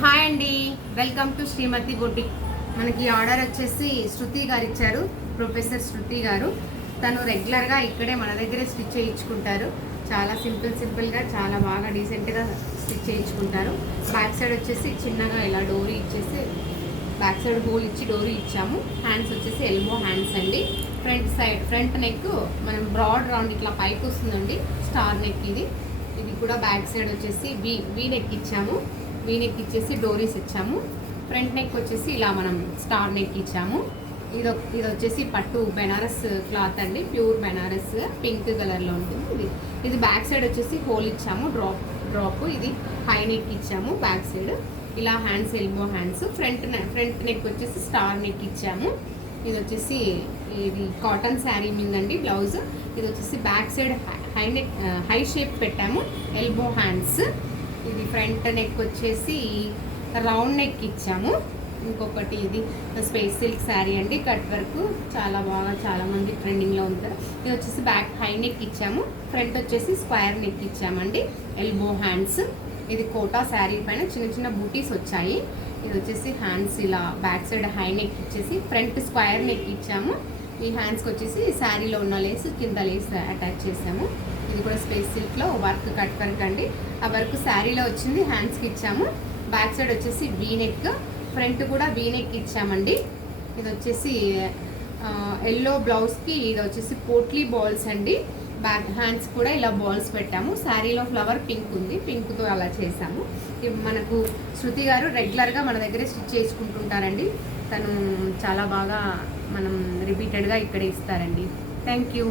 Hi అండి, welcome to Shrimati boutique. మనకి order వచ్చేసి శృతి గారు ఇచ్చారు, ప్రొఫెసర్ శృతి గారు. తను రెగ్యులర్గా ఇక్కడే మన దగ్గరే స్టిచ్ చేయించుకుంటారు. చాలా సింపుల్గా చాలా బాగా డీసెంట్గా స్టిచ్ చేయించుకుంటారు. బ్యాక్ సైడ్ వచ్చేసి చిన్నగా ఇలా డోరీ ఇచ్చేసి బ్యాక్ సైడ్ హోల్ ఇచ్చి డోరీ ఇచ్చాము. హ్యాండ్స్ వచ్చేసి ఎల్బో హ్యాండ్స్ అండి. ఫ్రంట్ నెక్ మనం బ్రాడ్ రౌండ్ ఇట్లా పైకి వస్తుందండి, స్టార్ నెక్. ఇది కూడా బ్యాక్ సైడ్ వచ్చేసి వీ నెక్ ఇచ్చాము. వీ నెక్ ఇచ్చేసి డోరీస్ ఇచ్చాము. ఫ్రంట్ నెక్ వచ్చేసి ఇలా మనం స్టార్ నెక్ ఇచ్చాము. ఇది వచ్చేసి పట్టు బెనారస్ క్లాత్ అండి, ప్యూర్ బెనారస్, పింక్ కలర్లో ఉంటుంది. ఇది బ్యాక్ సైడ్ వచ్చేసి హోల్ ఇచ్చాము, డ్రాప్. ఇది హై నెక్ ఇచ్చాము బ్యాక్ సైడ్. ఇలా hands elbow hands. Front neck వచ్చేసి స్టార్ నెక్ ఇచ్చాము. ఇది వచ్చేసి ఇది కాటన్ శారీ మీదండి బ్లౌజ్. ఇది వచ్చేసి బ్యాక్ సైడ్ హై షేప్ పెట్టాము, ఎల్బో హ్యాండ్స్. ఇది ఫ్రంట్ నెక్ వచ్చేసి రౌండ్ నెక్ ఇచ్చాము. ఇంకొకటి ఇది స్పేస్ సిల్క్ శారీ అండి, కట్ వర్క్, చాలా మంది ట్రెండింగ్లో ఉంటారు. ఇది వచ్చేసి బ్యాక్ హై నెక్ ఇచ్చాము. ఫ్రంట్ వచ్చేసి స్క్వేర్ నెక్ ఇచ్చామండి, ఎల్బో హ్యాండ్స్. ఇది కోటా శారీ పైన చిన్న బూటీస్ వచ్చాయి. ఇది వచ్చేసి హ్యాండ్స్ ఇలా బ్యాక్ సైడ్ హై నెక్ ఇచ్చేసి ఫ్రంట్ స్క్వేర్ నెక్ ఇచ్చాము. ఈ హ్యాండ్స్కి వచ్చేసి శారీలో ఉన్న లేస్ కింద లేస్ అటాచ్ చేసాము. ఇది కూడా స్పేస్ సిల్క్లో వర్క్, కట్ వర్క్ అండి. ఆ వర్క్ శారీలో వచ్చింది, హ్యాండ్స్కి ఇచ్చాము. బ్యాక్ సైడ్ వచ్చేసి వీ నెక్, ఫ్రంట్ కూడా వీ నెక్ ఇచ్చామండి. ఇది వచ్చేసి ఎల్లో బ్లౌజ్కి ఇది వచ్చేసి పోట్లీ బాల్స్ అండి. బ్యాక్ హ్యాండ్స్ కూడా ఇలా బాల్స్ పెట్టాము. శారీలో ఫ్లవర్ పింక్ ఉంది, పింక్తో అలా చేసాము. మనకు శృతి గారు రెగ్యులర్గా మన దగ్గరే స్టిచ్ చేసుకుంటుంటారండి. తను చాలా బాగా మనం రిపీటెడ్గా ఇక్కడ ఇస్తారండి. Thank you.